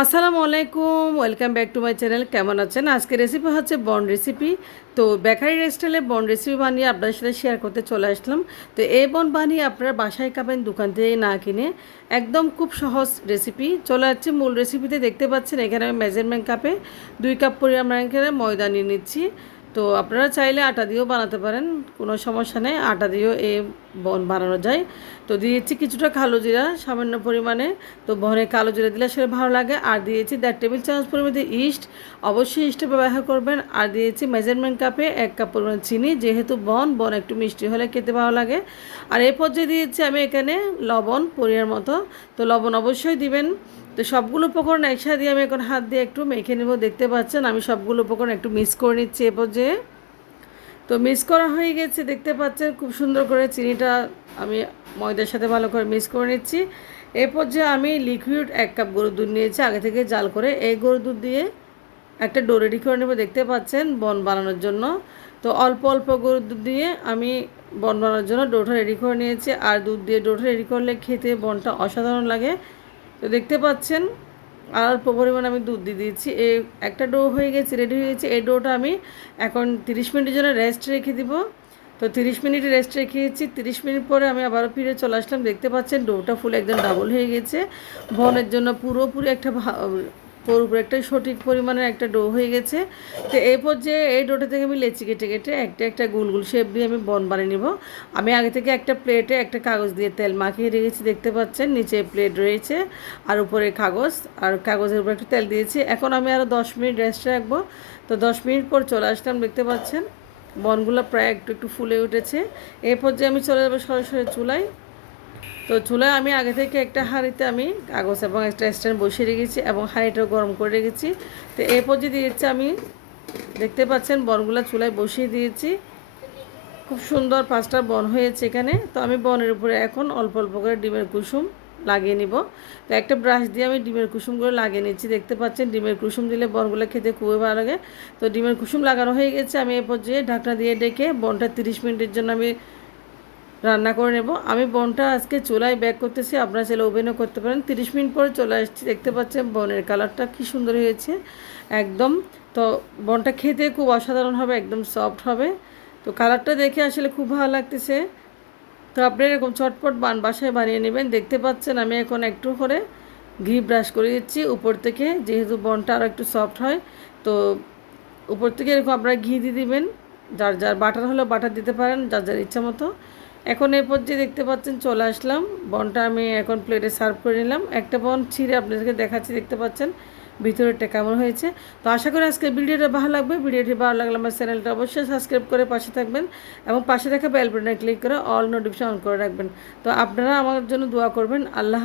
আসসালামু আলাইকুম, welcome back to my channel. কেমন আছেন? আজকে রেসিপি হচ্ছে বন রেসিপি। তো বেকারি স্টাইলে বন রেসিপি বানিয়ে আপনার সাথে শেয়ার করতে চলে আসলাম। তো এই বন বানিয়ে আপনারা বাসায় খাবেন, দোকান থেকে না কিনে। একদম খুব সহজ রেসিপি। চলে যাচ্ছে মূল রেসিপিতে। দেখতে পাচ্ছেন এখানে আমি মেজারমেন্ট কাপে 2 কাপ পরিমাণ এখানে ময়দা নিয়ে নিচ্ছি। তো আপনারা চাইলে আটা দিয়েও বানাতে পারেন, কোনো সমস্যা নেই। আটা দিয়েও এই বন বানানো যায়। তো দিয়েছি কিছুটা কালো জিরা সামান্য পরিমাণে। তো বনে কালো জিরা দিলে সেটা ভালো লাগে। আর দিয়েছি 1.5 টেবিল চামচ পরিমাণে ইস্ট, অবশ্যই ইস্টটা ব্যবহার করবেন। আর দিয়েছি মেজারমেন্ট কাপে 1 কাপ পরিমাণ চিনি, যেহেতু বন একটু মিষ্টি হলে খেতে ভালো লাগে। আর এই পর্যায়ে দিয়েছি আমি এখানে লবণ পরিমাণ মতো। তো লবণ অবশ্যই দিবেন। তো সবগুলো উপকরণ একসাথে দিয়ে আমি এখন হাত দিয়ে একটু মেখে নেব। দেখতে পাচ্ছেন আমি সবগুলো উপকরণ একটু মিক্স করে নিচ্ছি এ পর্যায়ে। তো মিক্স করা হয়ে গেছে, দেখতে পাচ্ছেন খুব সুন্দর করে চিনিটা আমি ময়দার সাথে ভালো করে মিক্স করে নিচ্ছি। এই পর্যায়ে আমি লিকুইড 1 কাপ গরুর দুধ নিয়েছি আগে থেকে জাল করে। এই গরুর দুধ দিয়ে একটা ডো রেডি করে নেব, দেখতে পাচ্ছেন বন বানানোর জন্য। তো অল্প অল্প গরুর দুধ দিয়ে আমি বন বানানোর জন্য ডোটা রেডি করে নিয়েছি। আর দুধ দিয়ে ডোটা রেডি করলে খেতে বনটা অসাধারণ লাগে। তো দেখতে পাচ্ছেন আর অল্প পরিমাণ আমি দুধ দিয়ে দিয়েছি। এই একটা ডো হয়ে গেছে, রেডি হয়ে গেছে। এই ডোটা আমি এখন 30 মিনিটের জন্য রেস্ট রেখে দিব। তো 30 মিনিট রেস্ট রেখেছি। 30 মিনিট পরে আমি আবারও ফিরে চলে আসলাম। দেখতে পাচ্ছেন ডোটা ফুল একদম ডাবল হয়ে গেছে। বনের জন্য পুরোপুরি পুরোপুরি একটা সঠিক পরিমাণের একটা ডো হয়ে গেছে। তো এই পর্যায়ে এই ডোটা থেকে আমি লেচি কেটে কেটে একটা একটা গোল গোল শেপ দিয়ে আমি বন বানিয়ে নেব। আমি আগে থেকে একটা প্লেটে একটা কাগজ দিয়ে তেল মাখিয়ে রেখেছি, দেখতে পাচ্ছেন নিচে প্লেট রয়েছে আর উপরে কাগজ, আর কাগজের উপর একটু তেল দিয়েছি। এখন আমি আরও 10 মিনিট রেস্ট রাখবো। তো 10 মিনিট পর চলে আসলাম, দেখতে পাচ্ছেন বনগুলো প্রায় একটু একটু ফুলে উঠেছে। এই পর্যায়ে আমি চলে যাবো সরাসরি চুলায়। তো চুলায় আমি আগে থেকে একটা হাঁড়িতে আমি কাগজ এবং একটা স্ট্যান্ড বসিয়ে রেখেছি এবং হাঁড়িটাও গরম করে রেখেছি। তো এই পর্যায়ে দিয়েছি আমি, দেখতে পাচ্ছেন বনগুলো চুলায় বসিয়ে দিয়েছি। খুব সুন্দর 5টা বন হয়েছে এখানে। তো আমি বনের উপরে এখন অল্প অল্প করে ডিমের কুসুম লাগিয়ে নিব। তো একটা ব্রাশ দিয়ে আমি ডিমের কুসুমগুলো লাগিয়ে নিচ্ছি। দেখতে পাচ্ছেন ডিমের কুসুম দিলে বনগুলো খেতে খুবই ভালো লাগে। তো ডিমের কুসুম লাগানো হয়ে গেছে। আমি এ পর্যায়ে ঢাকনা দিয়ে ডেকে বনটা 30 মিনিটের জন্য আমি রান্না করে নেব। আমি বনটা আজকে চুলায় বেক করতেছি, আপনারা চাইলে ওভেনও করতে পারেন। 30 মিনিট পরে চলে আসছি, দেখতে পাচ্ছেন বনের কালারটা কী সুন্দর হয়েছে একদম। তো বনটা খেতে খুব অসাধারণ হবে, একদম সফট হবে। তো কালারটা দেখে আসলে খুব ভালো লাগতেছে। তো আপনি এরকম চটপট বাসায় বানিয়ে নেবেন। দেখতে পাচ্ছেন আমি এখন একটু করে ঘি ব্রাশ করে দিচ্ছি উপর থেকে, যেহেতু বনটা আরও একটু সফট হয়। তো উপর থেকে এরকম আপনারা ঘি দিয়ে দিবেন। যার যার বাটার হলেও বাটার দিতে পারেন, যার যার ইচ্ছা মতো। এখন এই পর্যায়ে দেখতে পাচ্ছেন চলে আসলাম, বনটা আমি এখন প্লেটে সার্ভ করে নিলাম। একটা বন ছিঁড়ে আপনাদেরকে দেখাচ্ছি, দেখতে পাচ্ছেন ভিতরেরটা কেমন হয়েছে। তো আশা করি আজকে ভিডিওটা ভালো লাগবে। ভিডিওটি ভালো লাগলে আমার চ্যানেলটা অবশ্যই সাবস্ক্রাইব করে পাশে থাকবেন এবং পাশে থাকা বেল বাটনে ক্লিক করে অল নোটিফিকেশন অন করে রাখবেন। তো আপনারা আমার জন্য দোয়া করবেন। আল্লাহ